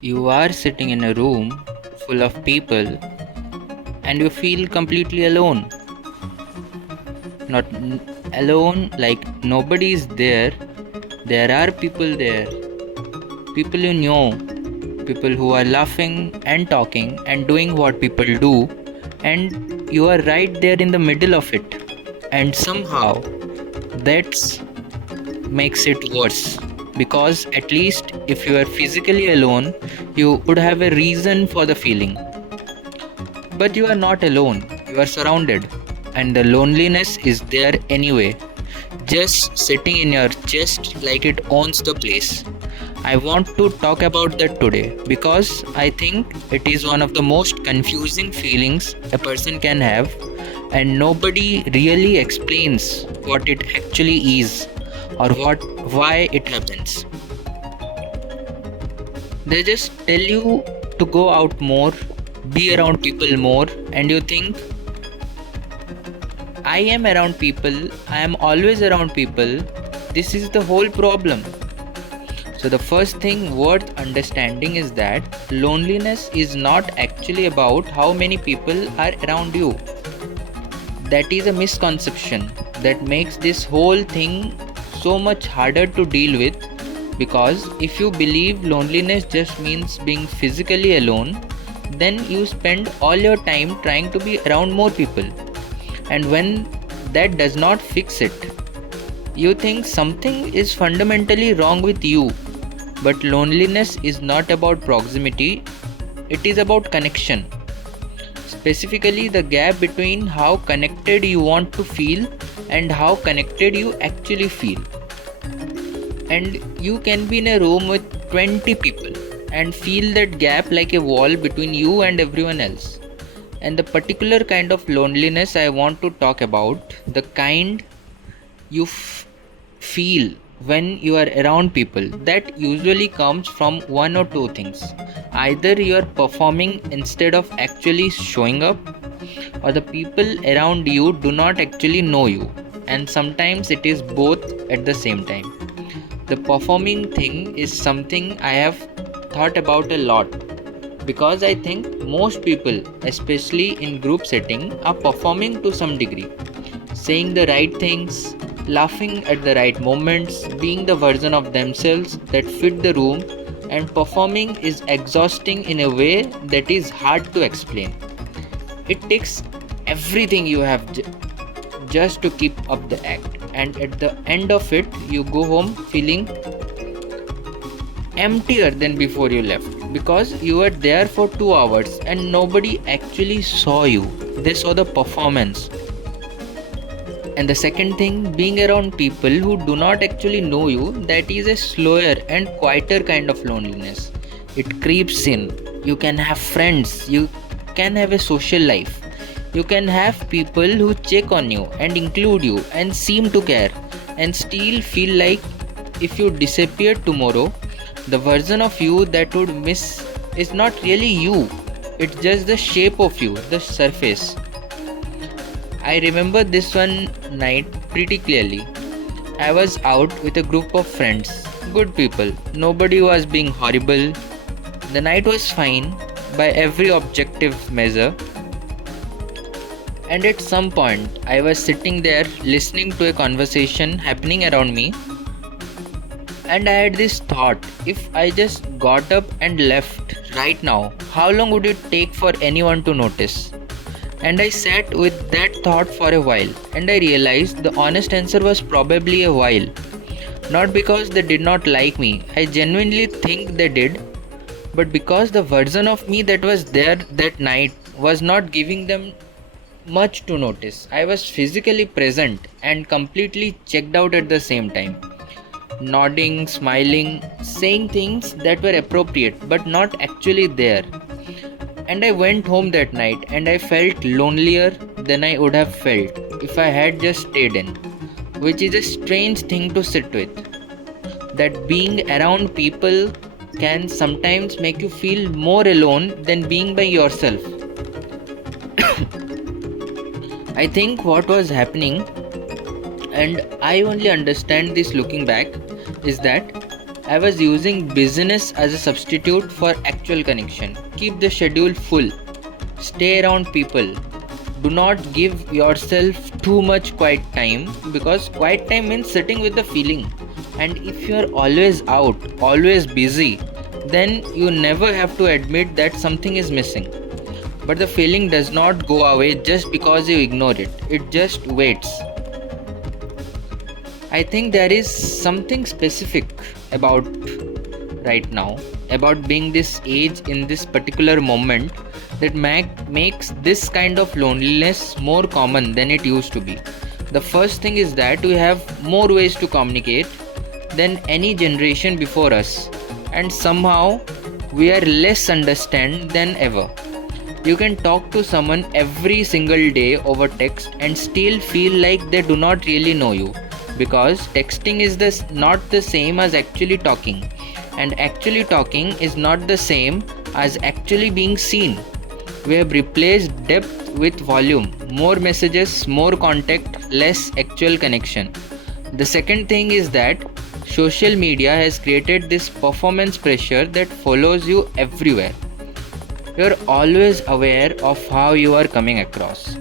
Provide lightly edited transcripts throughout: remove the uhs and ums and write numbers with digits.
You are sitting in a room full of people and you feel completely alone. Not alone like nobody is there. There are people there. People you know. People who are laughing and talking and doing what people do. And you are right there in the middle of it. And somehow that's makes it worse. Because at least if you are physically alone, you would have a reason for the feeling. But you are not alone, you are surrounded, and the loneliness is there anyway, just sitting in your chest like it owns the place. I want to talk about that today because I think it is one of the most confusing feelings a person can have, and nobody really explains what it actually is or why it happens. They just tell you to go out more, be around people more, and you think, I am around people, I am always around people. This is the whole problem. So, the first thing worth understanding is that loneliness is not actually about how many people are around you. That is a misconception that makes this whole thing so much harder to deal with, because if you believe loneliness just means being physically alone, then you spend all your time trying to be around more people. And when that does not fix it, you think something is fundamentally wrong with you. But loneliness is not about proximity, it is about connection. Specifically, the gap between how connected you want to feel and how connected you actually feel. And you can be in a room with 20 people and feel that gap like a wall between you and everyone else. And the particular kind of loneliness I want to talk about, the kind you feel when you are around people, that usually comes from one or two things. Either you are performing instead of actually showing up, or the people around you do not actually know you, and sometimes it is both at the same time. The performing thing is something I have thought about a lot, because I think most people, especially in group setting, are performing to some degree, saying the right things, laughing at the right moments, being the version of themselves that fit the room, and performing is exhausting in a way that is hard to explain. It takes everything you have just to keep up the act, and at the end of it, you go home feeling emptier than before you left, because you were there for 2 hours and nobody actually saw you. They saw the performance. And the second thing, being around people who do not actually know you, that is a slower and quieter kind of loneliness. It creeps in. You can have friends, you can have a social life, you can have people who check on you and include you and seem to care, and still feel like if you disappear tomorrow, the version of you that would miss is not really you. It's just the shape of you, the surface. I remember this one night pretty clearly. I was out with a group of friends, good people. Nobody was being horrible. The night was fine by every objective measure. And at some point, I was sitting there listening to a conversation happening around me. And I had this thought, if I just got up and left right now, how long would it take for anyone to notice? And I sat with that thought for a while, and I realized the honest answer was probably a while. Not because they did not like me, I genuinely think they did, but because the version of me that was there that night was not giving them much to notice. I was physically present and completely checked out at the same time. Nodding, smiling, saying things that were appropriate but not actually there. And I went home that night and I felt lonelier than I would have felt if I had just stayed in, which is a strange thing to sit with. That being around people can sometimes make you feel more alone than being by yourself. I think what was happening, and I only understand this looking back, is that I was using business as a substitute for actual connection. Keep the schedule full. Stay around people. Do not give yourself too much quiet time, because quiet time means sitting with the feeling. And if you're always out, always busy, then you never have to admit that something is missing. But the feeling does not go away just because you ignore it, it just waits. I think there is something specific about right now, about being this age in this particular moment, that makes this kind of loneliness more common than it used to be. The first thing is that we have more ways to communicate than any generation before us, and somehow we are less understand than ever. You can talk to someone every single day over text and still feel like they do not really know you, because texting is not the same as actually talking, and actually talking is not the same as actually being seen. We have replaced depth with volume, more messages, more contact, less actual connection. The second thing is that social media has created this performance pressure that follows you everywhere. You're always aware of how you are coming across,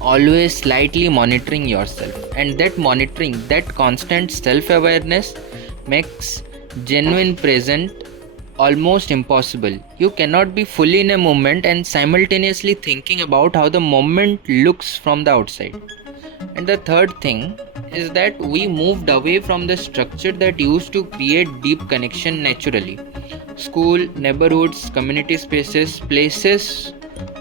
always slightly monitoring yourself, and that monitoring, that constant self-awareness makes genuine present almost impossible. You cannot be fully in a moment and simultaneously thinking about how the moment looks from the outside. And the third thing is that we moved away from the structure that used to create deep connection naturally. School, neighborhoods, community spaces, places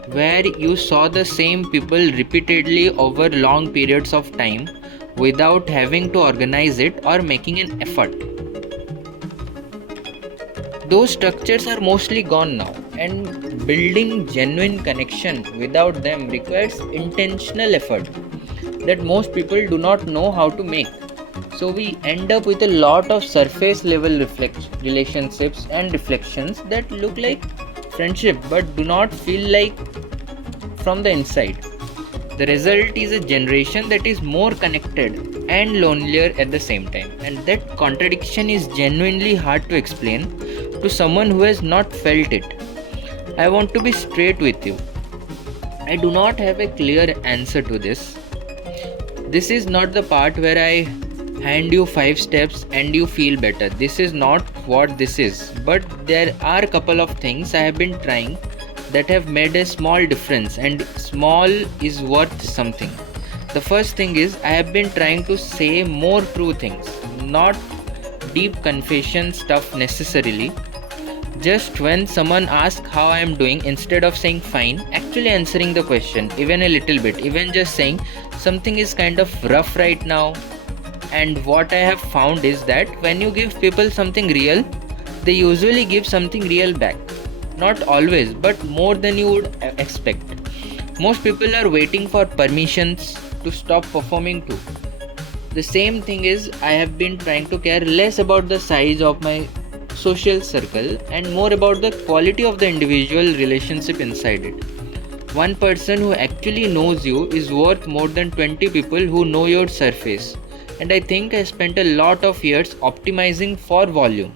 where you saw the same people repeatedly over long periods of time without having to organize it or making an effort. Those structures are mostly gone now, and building genuine connection without them requires intentional effort that most people do not know how to make. So we end up with a lot of surface level relationships and reflections that look like friendship but do not feel like from the inside. The result is a generation that is more connected and lonelier at the same time, and that contradiction is genuinely hard to explain to someone who has not felt it. I want to be straight with you. I do not have a clear answer to this. This is not the part where I hand you 5 steps and you feel better. This is not what this is. But there are a couple of things I have been trying that have made a small difference, and small is worth something. The first thing is, I have been trying to say more true things, not deep confession stuff necessarily. Just when someone asks how I am doing, instead of saying fine, actually answering the question even a little bit, even just saying something is kind of rough right now. And what I have found is that when you give people something real, they usually give something real back. Not always, but more than you would expect. Most people are waiting for permissions to stop performing too. The same thing is, I have been trying to care less about the size of my social circle and more about the quality of the individual relationship inside it. One person who actually knows you is worth more than 20 people who know your surface. And I think I spent a lot of years optimizing for volume,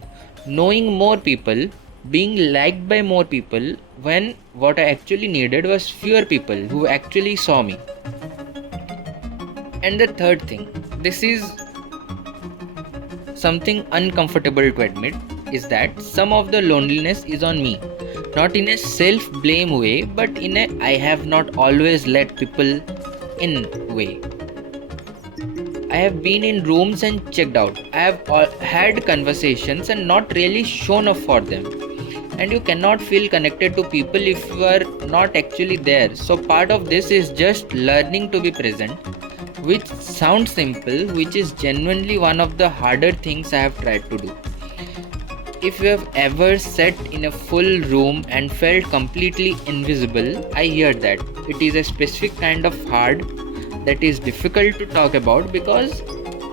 knowing more people, being liked by more people, when what I actually needed was fewer people who actually saw me. And the third thing, this is something uncomfortable to admit, is that some of the loneliness is on me. Not in a self-blame way, but in a I have not always let people in way. I have been in rooms and checked out. I have had conversations and not really shown up for them. And you cannot feel connected to people if you are not actually there. So part of this is just learning to be present, which sounds simple, which is genuinely one of the harder things I have tried to do. If you have ever sat in a full room and felt completely invisible, I hear that. It is a specific kind of hard that is difficult to talk about because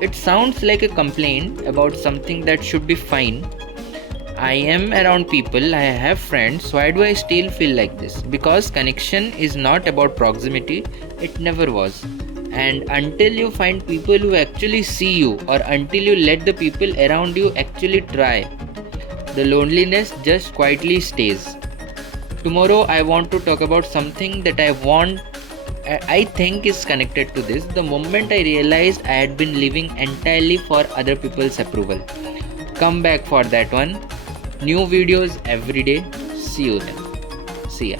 it sounds like a complaint about something that should be fine. I am around people, I have friends, why do I still feel like this? Because connection is not about proximity, it never was. And until you find people who actually see you, or until you let the people around you actually try, the loneliness just quietly stays. Tomorrow I want to talk about something that I think is connected to this. The moment I realized I had been living entirely for other people's approval. Come back for that one. New videos every day. See you then. See ya.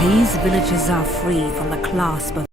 These villages are free from the clasp of